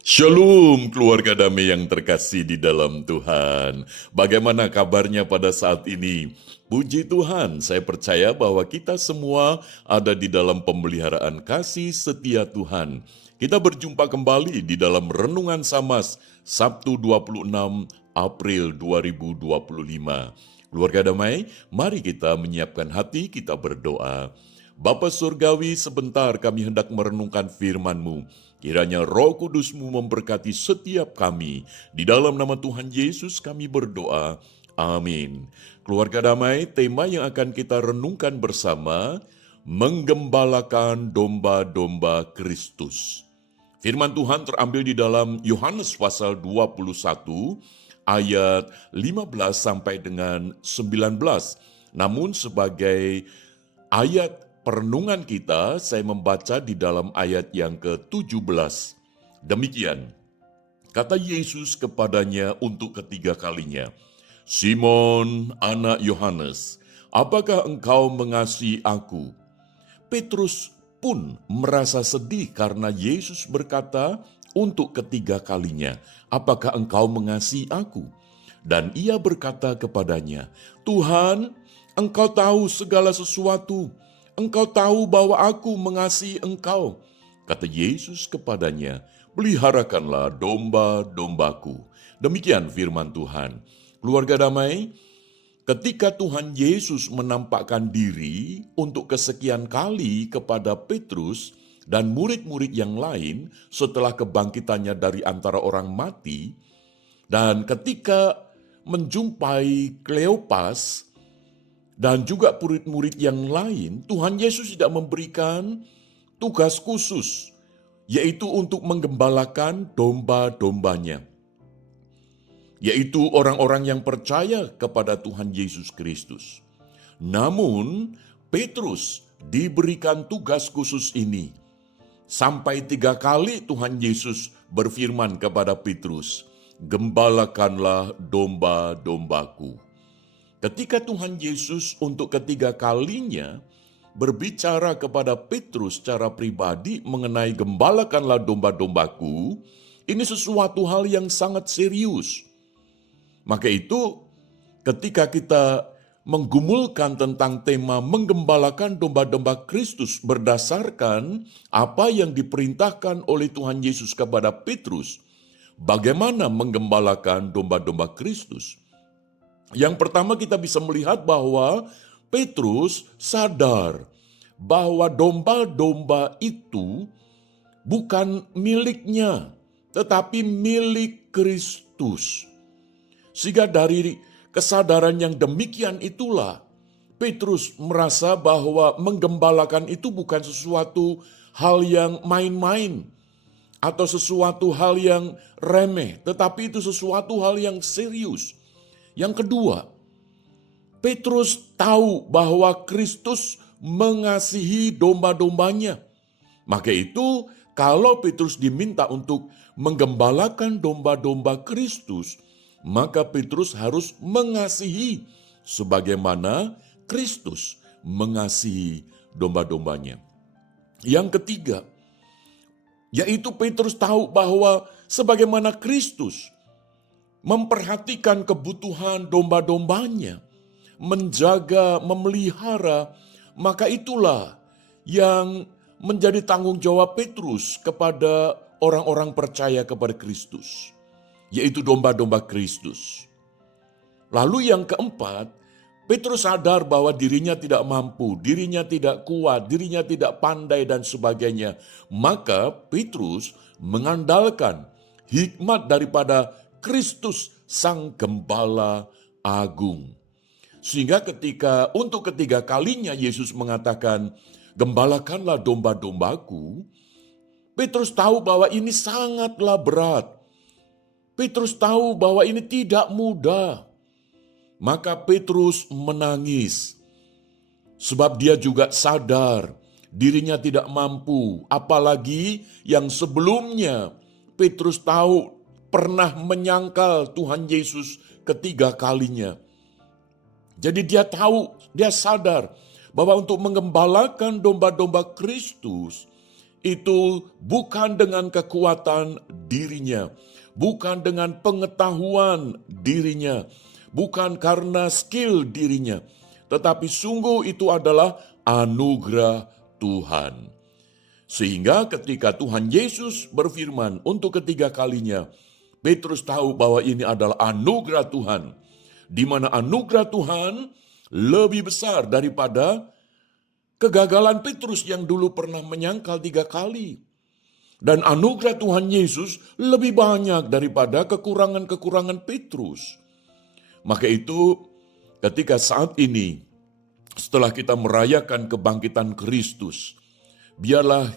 Shalom keluarga damai yang terkasih di dalam Tuhan. Bagaimana kabarnya pada saat ini? Puji Tuhan, saya percaya bahwa kita semua ada di dalam pemeliharaan kasih setia Tuhan. Kita berjumpa kembali di dalam Renungan Samas, Sabtu 26 April 2025. Keluarga damai, mari kita menyiapkan hati, kita berdoa. Bapa Surgawi, sebentar kami hendak merenungkan firman-Mu. Kiranya Roh Kudus-Mu memberkati setiap kami. Di dalam nama Tuhan Yesus kami berdoa. Amin. Keluarga damai, tema yang akan kita renungkan bersama, menggembalakan domba-domba Kristus. Firman Tuhan terambil di dalam Yohanes pasal 21 ayat 15 sampai dengan 19. Namun sebagai ayat perenungan kita, saya membaca di dalam ayat yang ke-17. Demikian, kata Yesus kepadanya untuk ketiga kalinya, "Simon, anak Yohanes, apakah engkau mengasihi aku?" Petrus pun merasa sedih karena Yesus berkata untuk ketiga kalinya, "Apakah engkau mengasihi aku?" Dan ia berkata kepadanya, "Tuhan, engkau tahu segala sesuatu. Engkau tahu bahwa aku mengasihi engkau." Kata Yesus kepadanya, "Peliharakanlah domba-dombaku." Demikian firman Tuhan. Keluarga damai, ketika Tuhan Yesus menampakkan diri untuk kesekian kali kepada Petrus dan murid-murid yang lain setelah kebangkitannya dari antara orang mati, dan ketika menjumpai Kleopas dan juga murid-murid yang lain, Tuhan Yesus tidak memberikan tugas khusus, yaitu untuk menggembalakan domba-dombanya, yaitu orang-orang yang percaya kepada Tuhan Yesus Kristus. Namun, Petrus diberikan tugas khusus ini. Sampai 3 kali Tuhan Yesus berfirman kepada Petrus, "Gembalakanlah domba-dombaku." Ketika Tuhan Yesus untuk ketiga kalinya berbicara kepada Petrus secara pribadi mengenai gembalakanlah domba-dombaku, ini sesuatu hal yang sangat serius. Maka itu ketika kita menggumulkan tentang tema menggembalakan domba-domba Kristus berdasarkan apa yang diperintahkan oleh Tuhan Yesus kepada Petrus, bagaimana menggembalakan domba-domba Kristus? Yang pertama kita bisa melihat bahwa Petrus sadar bahwa domba-domba itu bukan miliknya, tetapi milik Kristus. Sehingga dari kesadaran yang demikian itulah Petrus merasa bahwa menggembalakan itu bukan sesuatu hal yang main-main atau sesuatu hal yang remeh, tetapi itu sesuatu hal yang serius. Yang kedua, Petrus tahu bahwa Kristus mengasihi domba-dombanya. Maka itu kalau Petrus diminta untuk menggembalakan domba-domba Kristus, maka Petrus harus mengasihi sebagaimana Kristus mengasihi domba-dombanya. Yang ketiga, yaitu Petrus tahu bahwa sebagaimana Kristus memperhatikan kebutuhan domba-dombanya, menjaga, memelihara, maka itulah yang menjadi tanggung jawab Petrus kepada orang-orang percaya kepada Kristus, yaitu domba-domba Kristus. Lalu yang keempat, Petrus sadar bahwa dirinya tidak mampu, dirinya tidak kuat, dirinya tidak pandai dan sebagainya. Maka Petrus mengandalkan hikmat daripada Kristus Sang Gembala Agung. Sehingga ketika untuk ketiga kalinya Yesus mengatakan, "Gembalakanlah domba-dombaku," Petrus tahu bahwa ini sangatlah berat. Petrus tahu bahwa ini tidak mudah. Maka Petrus menangis. Sebab dia juga sadar dirinya tidak mampu. Apalagi yang sebelumnya Petrus tahu pernah menyangkal Tuhan Yesus ketiga kalinya. Jadi dia tahu, dia sadar bahwa untuk menggembalakan domba-domba Kristus itu bukan dengan kekuatan dirinya, bukan dengan pengetahuan dirinya, bukan karena skill dirinya, tetapi sungguh itu adalah anugerah Tuhan. Sehingga ketika Tuhan Yesus berfirman untuk ketiga kalinya, Petrus tahu bahwa ini adalah anugerah Tuhan, di mana anugerah Tuhan lebih besar daripada kegagalan Petrus yang dulu pernah menyangkal 3 kali. Dan anugerah Tuhan Yesus lebih banyak daripada kekurangan-kekurangan Petrus. Maka itu ketika saat ini, setelah kita merayakan kebangkitan Kristus, biarlah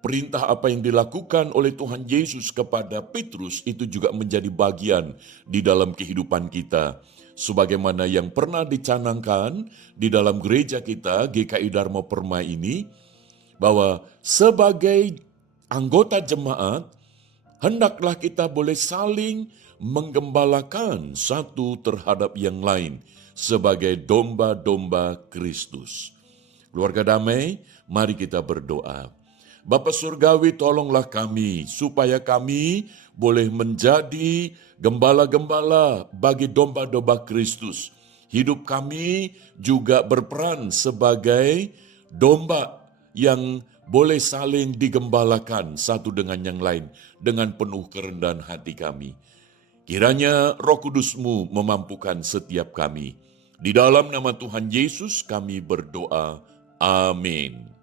perintah apa yang dilakukan oleh Tuhan Yesus kepada Petrus itu juga menjadi bagian di dalam kehidupan kita. Sebagaimana yang pernah dicanangkan di dalam gereja kita, GKI Dharma Permai ini, bahwa sebagai anggota jemaat, hendaklah kita boleh saling menggembalakan satu terhadap yang lain sebagai domba-domba Kristus. Keluarga damai, mari kita berdoa. Bapa Surgawi, tolonglah kami supaya kami boleh menjadi gembala-gembala bagi domba-domba Kristus. Hidup kami juga berperan sebagai domba yang boleh saling digembalakan satu dengan yang lain dengan penuh kerendahan hati kami. Kiranya Roh Kudus-Mu memampukan setiap kami. Di dalam nama Tuhan Yesus kami berdoa. Amin.